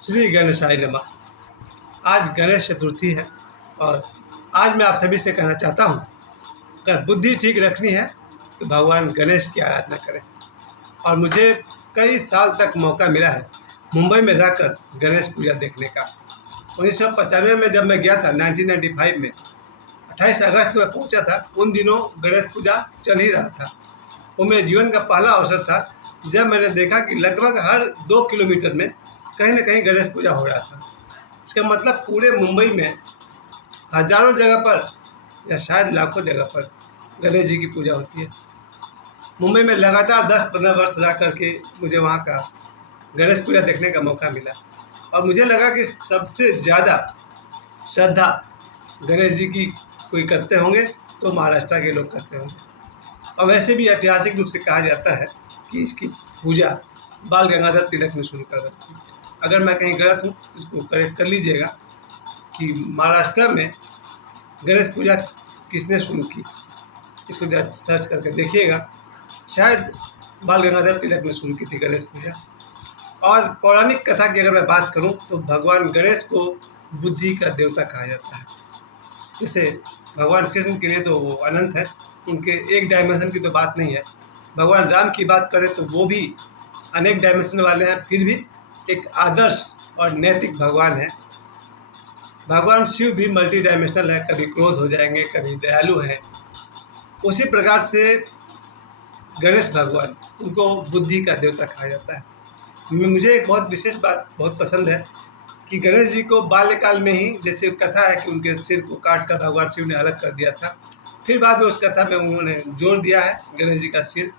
श्री गणेशाय नमः। आज गणेश चतुर्थी है और आज मैं आप सभी से कहना चाहता हूँ, अगर बुद्धि ठीक रखनी है तो भगवान गणेश की आराधना करें। और मुझे कई साल तक मौका मिला है मुंबई में रहकर गणेश पूजा देखने का। 1995 में जब मैं गया था, 1995 में 28 अगस्त में पहुंचा था। उन दिनों गणेश पूजा चल ही रहा था। वो मेरे जीवन का पहला अवसर था जब मैंने देखा कि लगभग हर 2 किलोमीटर में कहीं ना कहीं गणेश पूजा हो रहा था। इसका मतलब पूरे मुंबई में हजारों जगह पर या शायद लाखों जगह पर गणेश जी की पूजा होती है। मुंबई में लगातार 10-15 वर्ष रह करके मुझे वहाँ का गणेश पूजा देखने का मौका मिला और मुझे लगा कि सबसे ज़्यादा श्रद्धा गणेश जी की कोई करते होंगे तो महाराष्ट्र के लोग करते होंगे। और वैसे भी ऐतिहासिक रूप से कहा जाता है कि इसकी पूजा बाल गंगाधर तिलक ने शुरू कर रखी। अगर मैं कहीं गलत हूँ तो इसको करेक्ट कर लीजिएगा कि महाराष्ट्र में गणेश पूजा किसने शुरू की। इसको सर्च करके देखिएगा, शायद बाल गंगाधर तिलक ने शुरू की थी गणेश पूजा। और पौराणिक कथा की अगर मैं बात करूं तो भगवान गणेश को बुद्धि का देवता कहा जाता है। जैसे भगवान कृष्ण के लिए तो वो अनंत है, उनके एक डायमेंशन की तो बात नहीं है। भगवान राम की बात करें तो वो भी अनेक डायमेंशन वाले हैं, फिर भी एक आदर्श और नैतिक भगवान है। भगवान शिव भी मल्टी डायमेंशनल है, कभी क्रोध हो जाएंगे, कभी दयालु है। उसी प्रकार से गणेश भगवान, उनको बुद्धि का देवता कहा जाता है। मुझे एक बहुत विशेष बात बहुत पसंद है कि गणेश जी को बाल्यकाल में ही, जैसे कथा है कि उनके सिर को काट कर भगवान शिव ने अलग कर दिया था, फिर बाद में उस कथा में उन्होंने जोड़ दिया है गणेश जी का सिर।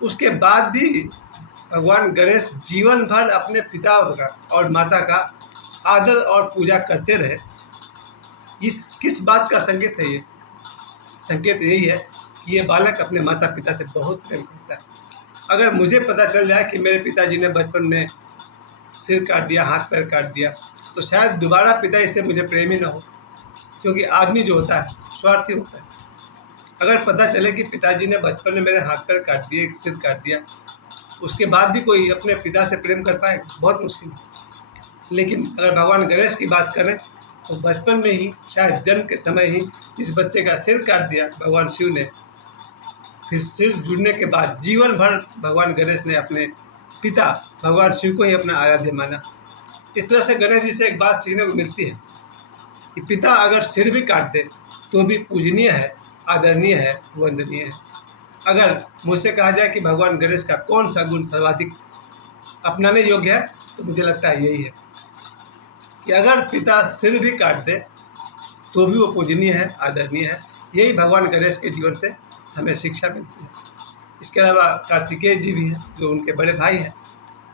उसके बाद भी भगवान गणेश जीवन भर अपने पिता का और माता का आदर और पूजा करते रहे। इस किस बात का संकेत है ये? संकेत यही है कि ये बालक अपने माता पिता से बहुत प्रेम करता है। अगर मुझे पता चल जाए कि मेरे पिताजी ने बचपन में सिर काट दिया, हाथ पैर काट दिया, तो शायद दोबारा पिता से मुझे प्रेम ही ना हो, क्योंकि आदमी जो होता है स्वार्थी होता है। अगर पता चले कि पिताजी ने बचपन में मेरे हाथ पैर काट दिए, सिर काट दिया, उसके बाद भी कोई अपने पिता से प्रेम कर पाए, बहुत मुश्किल है। लेकिन अगर भगवान गणेश की बात करें तो बचपन में ही, शायद जन्म के समय ही इस बच्चे का सिर काट दिया भगवान शिव ने। फिर सिर जुड़ने के बाद जीवन भर भगवान गणेश ने अपने पिता भगवान शिव को ही अपना आराध्य माना। इस तरह से गणेश जी से एक बात सीखने को मिलती है कि पिता अगर सिर भी काट दे तो भी पूजनीय है, आदरणीय है, वंदनीय है। अगर मुझसे कहा जाए कि भगवान गणेश का कौन सा गुण सर्वाधिक अपनाने योग्य है, तो मुझे लगता है यही है कि अगर पिता सिर भी काट दे तो भी वो पूजनीय है, आदरणीय है। यही भगवान गणेश के जीवन से हमें शिक्षा मिलती है। इसके अलावा कार्तिकेय जी भी हैं, जो उनके बड़े भाई हैं।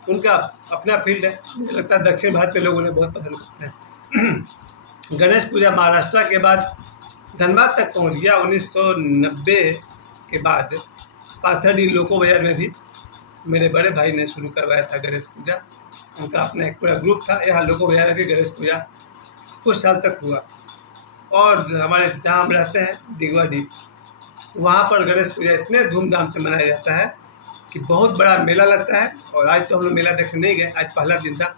उनका अपना फील्ड है, मुझे लगता है दक्षिण भारत के लोग उन्हें बहुत पसंद करते हैं। गणेश पूजा महाराष्ट्र के बाद धनबाद तक पहुंच गया। 1990 के बाद पाथर्डी लोको बाजार में भी मेरे बड़े भाई ने शुरू करवाया था गणेश पूजा। उनका अपना एक पूरा ग्रुप था। यहाँ लोको बाजार में भी गणेश पूजा कुछ साल तक हुआ। और हमारे जहाँ हम रहते हैं दिगवाडी, वहाँ पर गणेश पूजा इतने धूमधाम से मनाया जाता है कि बहुत बड़ा मेला लगता है। और आज तो हम लोग मेला देखने नहीं गए, आज पहला दिन था।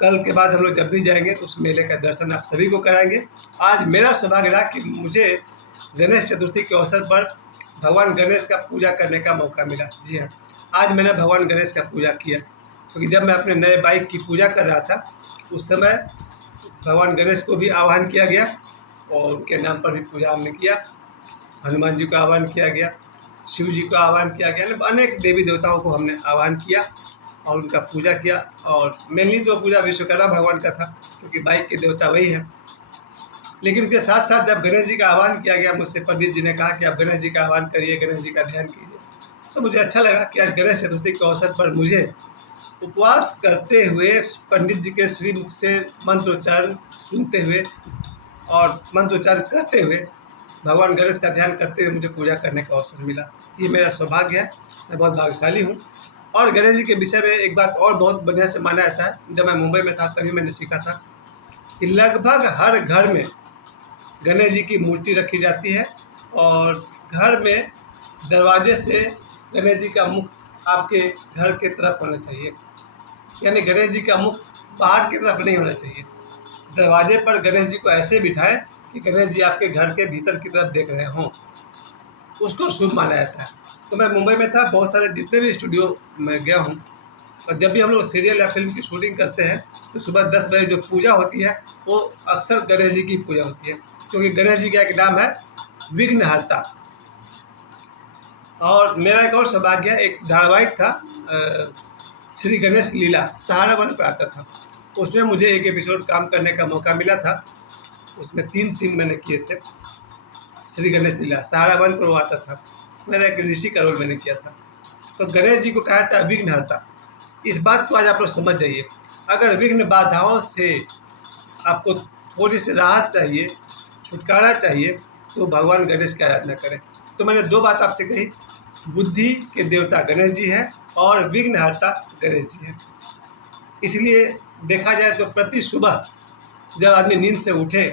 कल के बाद हम लोग जब भी जाएंगे उस मेले का दर्शन आप सभी को कराएंगे। आज मेरा सौभाग्य रहा कि मुझे गणेश चतुर्थी के अवसर पर भगवान गणेश का पूजा करने का मौका मिला। जी हाँ, आज मैंने भगवान गणेश का पूजा किया, क्योंकि जब मैं अपने नए बाइक की पूजा कर रहा था उस समय भगवान गणेश को भी आह्वान किया गया और उनके नाम पर भी पूजा हमने किया। हनुमान जी को आह्वान किया गया, शिव जी को आह्वान किया गया, अनेक देवी देवताओं को हमने आह्वान किया और उनका पूजा किया। और मेनली तो पूजा विश्वकर्मा भगवान का था, क्योंकि बाइक के देवता वही हैं। लेकिन इसके साथ साथ जब गणेश जी का आह्वान किया गया, मुझसे पंडित जी ने कहा कि आप गणेश जी का आह्वान करिए, गणेश जी का ध्यान कीजिए, तो मुझे अच्छा लगा कि आज गणेश चतुर्थी के अवसर पर मुझे उपवास करते हुए पंडित जी के श्रीमुख से मंत्रोच्चारण सुनते हुए और मंत्रोच्चारण करते हुए भगवान गणेश का ध्यान करते हुए मुझे पूजा करने का अवसर मिला। ये मेरा सौभाग्य है, मैं बहुत भाग्यशाली हूँ। और गणेश जी के विषय में एक बात और बहुत बढ़िया से माना जाता है। जब मैं मुंबई में था तभी मैंने सीखा था कि लगभग हर घर में गणेश जी की मूर्ति रखी जाती है और घर में दरवाजे से गणेश जी का मुख आपके घर के तरफ होना चाहिए। यानी गणेश जी का मुख बाहर की तरफ नहीं होना चाहिए। दरवाजे पर गणेश जी को ऐसे बिठाएं कि गणेश जी आपके घर के भीतर की तरफ देख रहे हों, उसको शुभ माना जाता है। तो मैं मुंबई में था, बहुत सारे जितने भी स्टूडियो में गया हूँ, और जब भी हम लोग सीरियल या फिल्म की शूटिंग करते हैं तो सुबह 10 बजे जो पूजा होती है वो अक्सर गणेश जी की पूजा होती है, क्योंकि गणेश जी का एक नाम है विघ्नहर्ता। और मेरा एक और सौभाग्य है, एक धारावाहिक था श्री गणेश लीला, सहारा वन पर आता था। उसमें मुझे एक एपिसोड काम करने का मौका मिला था। उसमें 3 सीन मैंने किए थे। श्री गणेश लीला सहारा वन पर वो आता था, मैंने एक ऋषि का रोल मैंने किया था। तो गणेश जी को कहा था विघ्नहर्ता। इस बात को आज आप लोग समझ जाइए। अगर विघ्न बाधाओं से आपको थोड़ी सी राहत चाहिए, छुटकारा चाहिए, तो भगवान गणेश की आराधना करें। तो मैंने 2 बात आपसे कही, बुद्धि के देवता गणेश जी हैं और विघ्नहर्ता गणेश जी हैं। इसलिए देखा जाए तो प्रति सुबह जब आदमी नींद से उठे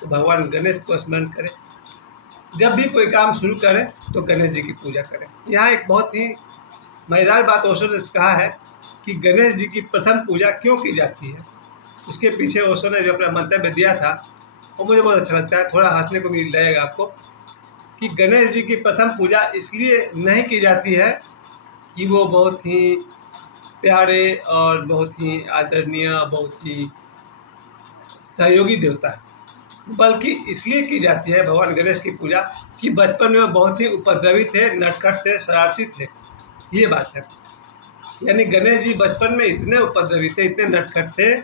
तो भगवान गणेश को स्मरण करें। जब भी कोई काम शुरू करें तो गणेश जी की पूजा करें। यहाँ एक बहुत ही मज़ेदार बात ओशो ने कहा है कि गणेश जी की प्रथम पूजा क्यों की जाती है। उसके पीछे ओशो ने जो अपना मंतव्य दिया था वो मुझे बहुत अच्छा लगता है, थोड़ा हंसने को भी लगेगा आपको, कि गणेश जी की प्रथम पूजा इसलिए नहीं की जाती है कि वो बहुत ही प्यारे और बहुत ही आदरणीय, बहुत ही सहयोगी देवता है, बल्कि इसलिए की जाती है भगवान गणेश की पूजा कि बचपन में वो बहुत ही उपद्रवी थे, नटखट थे, शरारती थे। ये बात है। यानी गणेश जी बचपन में इतने उपद्रवी थे, इतने नटखट थे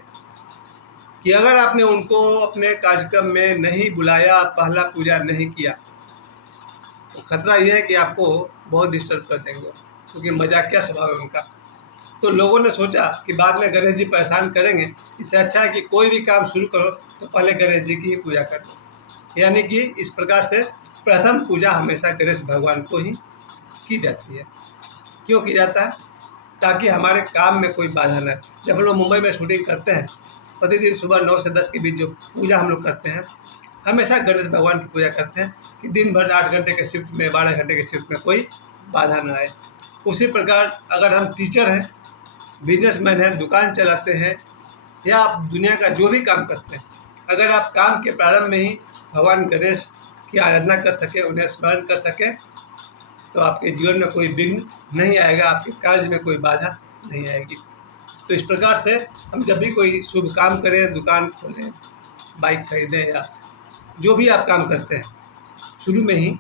कि अगर आपने उनको अपने कार्यक्रम में नहीं बुलाया, पहला पूजा नहीं किया, तो खतरा ये है कि आपको बहुत डिस्टर्ब कर देंगे, क्योंकि मजाकिया स्वभाव है उनका। तो लोगों ने सोचा कि बाद में गणेश जी परेशान करेंगे, इससे अच्छा है कि कोई भी काम शुरू करो तो पहले गणेश जी की ही पूजा कर दो। यानी कि इस प्रकार से प्रथम पूजा हमेशा गणेश भगवान को ही की जाती है। क्यों की जाता है? ताकि हमारे काम में कोई बाधा न आए। जब हम लोग मुंबई में शूटिंग करते हैं, प्रतिदिन सुबह 9 से 10 के बीच जो पूजा हम लोग करते हैं, हमेशा गणेश भगवान की पूजा करते हैं कि दिन भर 8 घंटे के शिफ्ट में, 12 घंटे के शिफ्ट में कोई बाधा न आए। उसी प्रकार अगर हम टीचर हैं, बिजनेसमैन हैं, दुकान चलाते हैं, या आप दुनिया का जो भी काम करते हैं, अगर आप काम के प्रारंभ में ही भगवान गणेश की आराधना कर सकें, उन्हें स्मरण कर सकें, तो आपके जीवन में कोई विघ्न नहीं आएगा, आपके कार्य में कोई बाधा नहीं आएगी। तो इस प्रकार से हम जब भी कोई शुभ काम करें, दुकान खोलें, बाइक खरीदें, या जो भी आप काम करते हैं, शुरू में ही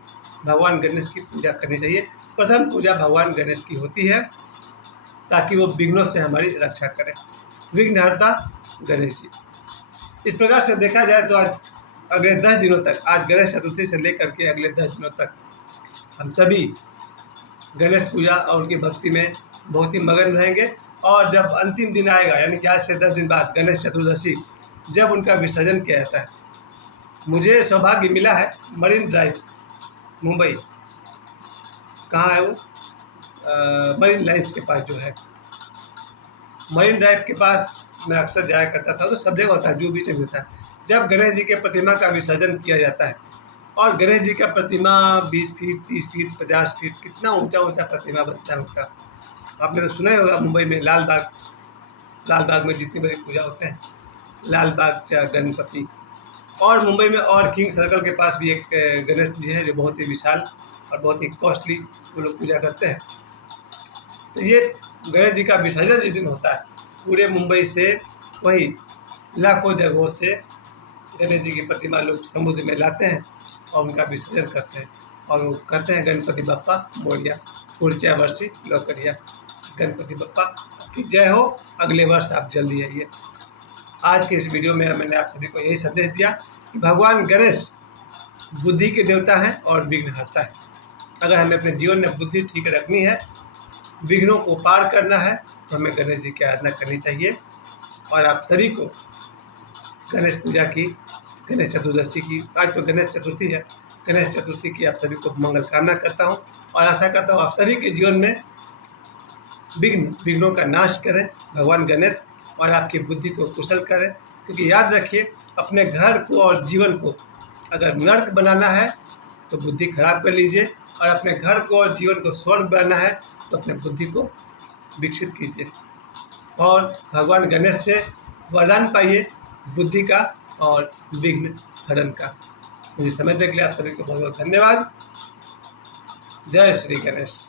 भगवान गणेश की पूजा करनी चाहिए। प्रथम पूजा भगवान गणेश की होती है ताकि वो विघ्नों से हमारी रक्षा करें। विघ्नहर्ता गणेश जी। इस प्रकार से देखा जाए तो आज अगले 10 दिनों तक, आज गणेश चतुर्थी से लेकर के अगले 10 दिनों तक हम सभी गणेश पूजा और उनकी भक्ति में बहुत ही मगन रहेंगे। और जब अंतिम दिन आएगा, यानी कि आज से 10 दिन बाद गणेश चतुर्दशी, जब उनका विसर्जन किया जाता है, मुझे सौभाग्य मिला है मरीन ड्राइव मुंबई, कहाँ है वो, मरीन लाइन्स के पास जो है, मरीन ड्राइव के पास मैं अक्सर जाया करता था। तो सब जगह होता है, जो बीच में होता है, जब गणेश जी के प्रतिमा का विसर्जन किया जाता है। और गणेश जी का प्रतिमा 20 फीट, 30 फीट, 50 फीट, कितना ऊंचा ऊंचा प्रतिमा बनता है उनका। आपने तो सुना ही होगा, मुंबई में लाल बाग में जितनी बड़ी पूजा होते हैं, लाल बाग गणपति। और मुंबई में और किंग सर्कल के पास भी एक गणेश जी है जो बहुत ही विशाल और बहुत ही कॉस्टली वो लोग पूजा करते हैं। तो ये गणेश जी का विसर्जन जिस दिन होता है, पूरे मुंबई से वही लाखों जगहों से गणेश जी की प्रतिमा लोग समुद्र में लाते हैं और उनका विसर्जन करते हैं। और वो कहते हैं गणपति बप्पा मोरिया, पुढच्या वर्षी लौकरिया। गणपति बप्पा की जय हो, अगले वर्ष आप जल्दी आइए। आज के इस वीडियो में मैंने आप सभी को यही संदेश दिया कि भगवान गणेश बुद्धि के देवता हैं और विघ्नहर्ता है। अगर हमें अपने जीवन में बुद्धि ठीक रखनी है, विघ्नों को पार करना है, तो हमें गणेश जी की आराधना करनी चाहिए। और आप सभी को गणेश पूजा की, गणेश चतुर्दशी की, आज तो गणेश चतुर्थी है, गणेश चतुर्थी की आप सभी को मंगल कामना करता हूँ। और आशा करता हूँ आप सभी के जीवन में विघ्नों का नाश करें भगवान गणेश, और आपकी बुद्धि को कुशल करें। क्योंकि याद रखिए, अपने घर को और जीवन को अगर नर्क बनाना है तो बुद्धि खराब कर लीजिए, और अपने घर को और जीवन को स्वर्ग बनाना है तो अपने बुद्धि को विकसित कीजिए। और भगवान गणेश से वरदान पाइए बुद्धि का और विघ्न हरण का। मुझे समय देने के लिए आप सभी को बहुत बहुत धन्यवाद। जय श्री गणेश।